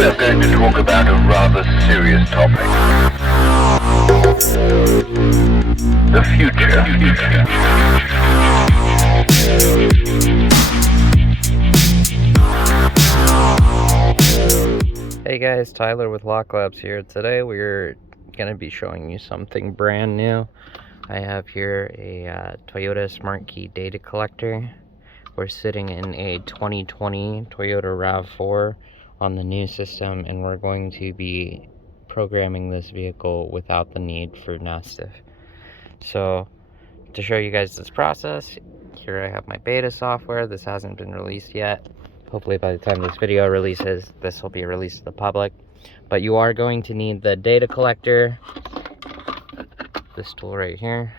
we're going to talk about a rather serious topic. The future. Hey guys, Tyler with Lock Labs here. Today we're going to be showing you something brand new. I have here a Toyota Smart Key data collector. We're sitting in a 2020 Toyota RAV4 on the new system, and we're going to be programming this vehicle without the need for Nestif. So to show you guys this process, here I have my beta software. This hasn't been released yet. Hopefully by the time this video releases, this will be released to the public. But you are going to need the data collector, this tool right here,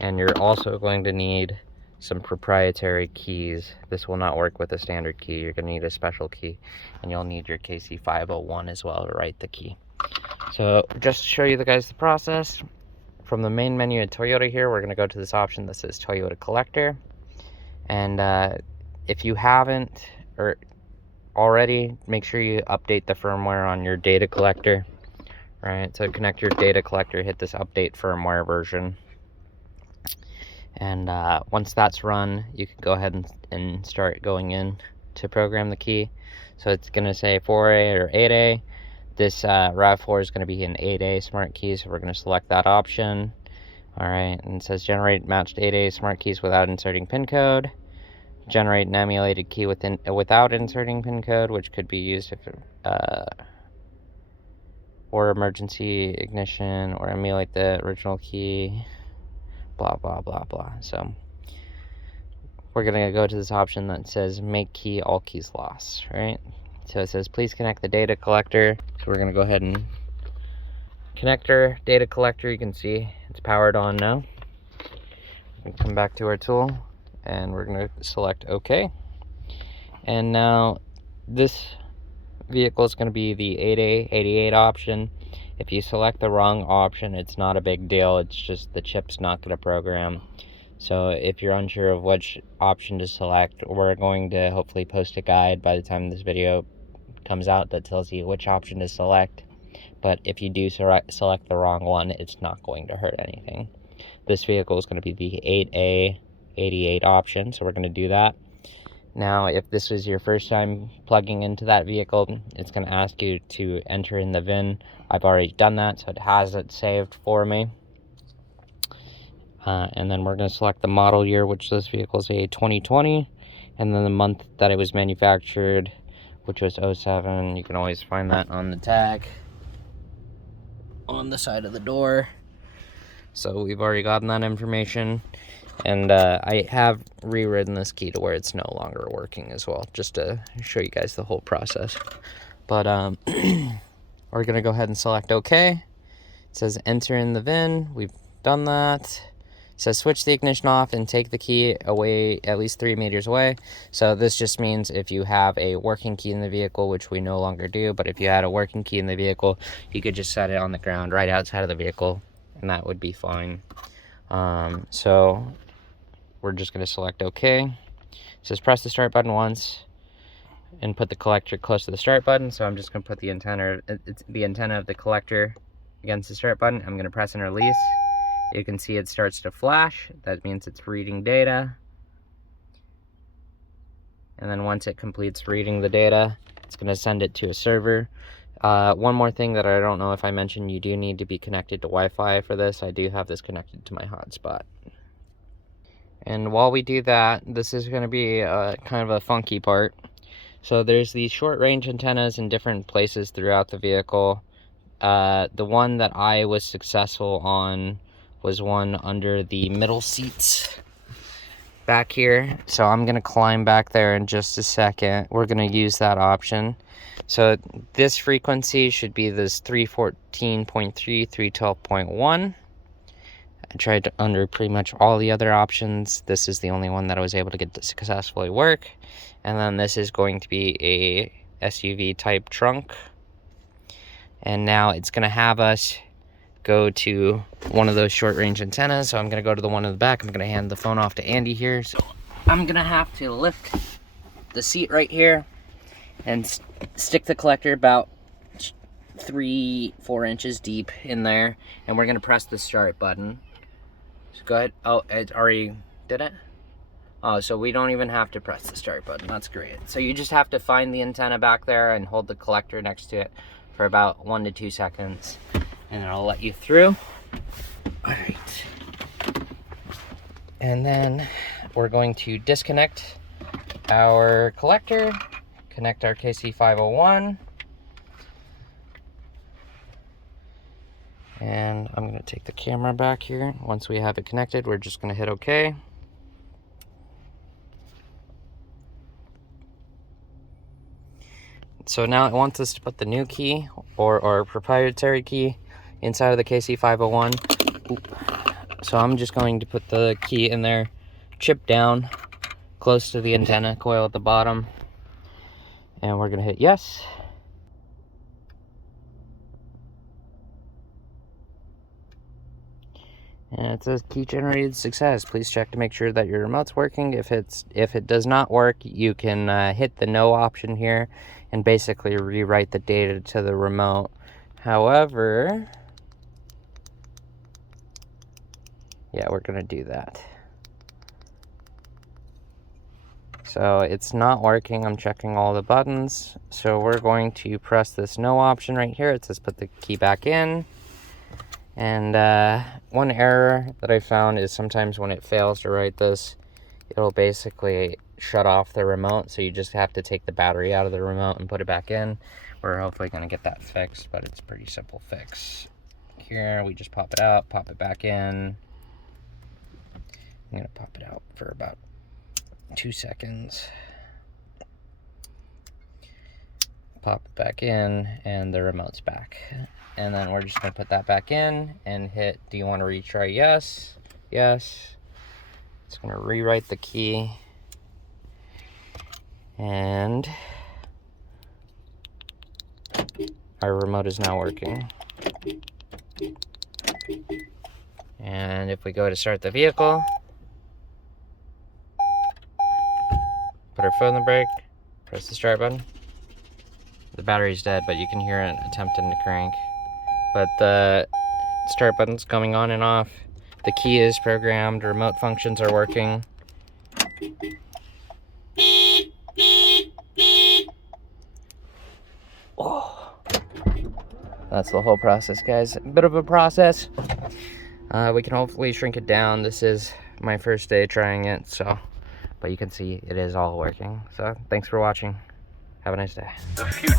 and you're also going to need some proprietary keys. This will not work with a standard key. You're going to need a special key, and you'll need your KC501 as well to write the key. So just to show you guys the process, from the main menu at Toyota here, we're going to go to this option that says Toyota Collector. And if you haven't or already, make sure you update the firmware on your data collector. Right, so connect your data collector, hit this update firmware version. And once that's run, you can go ahead and start going in to program the key. So it's going to say 4A or 8A. This RAV4 is going to be an 8A smart key, so we're going to select that option. All right, and it says generate matched 8A smart keys without inserting PIN code. Generate an emulated key without inserting PIN code, which could be used if or emergency ignition, or emulate the original key. Blah blah blah blah. So we're gonna go to this option that says make key all keys lost, right? So it says please connect the data collector. So we're gonna go ahead and connect our data collector. You can see it's powered on now. We come back to our tool and we're gonna select OK. And now this vehicle is going to be the 8A 88 option. If you select the wrong option, it's not a big deal. It's just the chip's not going to program. So if you're unsure of which option to select, we're going to hopefully post a guide by the time this video comes out that tells you which option to select. But if you do select the wrong one, it's not going to hurt anything. This vehicle is going to be the 8A 88 option, so we're going to do that. Now, if this is your first time plugging into that vehicle, it's going to ask you to enter in the VIN. I've already done that, so it has it saved for me. And then we're going to select the model year, which this vehicle is a 2020, and then the month that it was manufactured, which was 07. You can always find that on the tag on the side of the door. So we've already gotten that information. And I have rewritten this key to where it's no longer working as well, just to show you guys the whole process. But we're going to go ahead and select OK. It says enter in the VIN. We've done that. It says switch the ignition off and take the key away at least 3 meters away. So this just means if you have a working key in the vehicle, which we no longer do, but if you had a working key in the vehicle, you could just set it on the ground right outside of the vehicle, and that would be fine. So we're just going to select OK. It says press the start button once and put the collector close to the start button. So I'm just going to put the antenna of the collector against the start button. I'm going to press and release. You can see it starts to flash. That means it's reading data. And then once it completes reading the data, it's going to send it to a server. One more thing that I don't know if I mentioned, you do need to be connected to Wi-Fi for this. I do have this connected to my hotspot. And while we do that, this is going to be kind of a funky part. So there's these short range antennas in different places throughout the vehicle. The one that I was successful on was one under the middle seats back here. So I'm going to climb back there in just a second. We're going to use that option. So this frequency should be this 314.3, 312.1. I tried under pretty much all the other options. This is the only one that I was able to get to successfully work. And then this is going to be a SUV type trunk. And now it's going to have us go to one of those short range antennas. So I'm going to go to the one in the back. I'm going to hand the phone off to Andy here. So I'm going to have to lift the seat right here and stick the collector about 3-4 inches deep in there, and we're gonna press the start button. So go ahead. Oh, it already did it. Oh, so we don't even have to press the start button. That's great. So you just have to find the antenna back there and hold the collector next to it for about 1 to 2 seconds, and it'll let you through. All right. And then we're going to disconnect our collector, connect our KC501, and I'm going to take the camera back here. Once we have it connected, we're just going to hit OK. So now it wants us to put the new key or our proprietary key inside of the KC501. Oop. So I'm just going to put the key in there, chip down close to the antenna coil at the bottom, and we're going to hit yes. And it says key generated success. Please check to make sure that your remote's working. If it does not work, you can hit the no option here and basically rewrite the data to the remote. However, yeah, we're gonna do that. So it's not working. I'm checking all the buttons. So we're going to press this no option right here. It says put the key back in. And one error that I found is sometimes when it fails to write this, it'll basically shut off the remote. So you just have to take the battery out of the remote and put it back in. We're hopefully going to get that fixed, but it's a pretty simple fix. Here, we just pop it out, pop it back in. I'm going to pop it out for about 2 seconds. Pop it back in, and the remote's back. And then we're just going to put that back in and hit, do you want to retry? Yes. Yes. It's going to rewrite the key. And our remote is now working. And if we go to start the vehicle, put our foot on the brake, press the start button. The battery's dead, but you can hear it attempting to crank. But the start button's coming on and off. The key is programmed, remote functions are working. Oh, that's the whole process, guys. A bit of a process. We can hopefully shrink it down. This is my first day trying it, so, but you can see it is all working. So thanks for watching. Have a nice day. The future.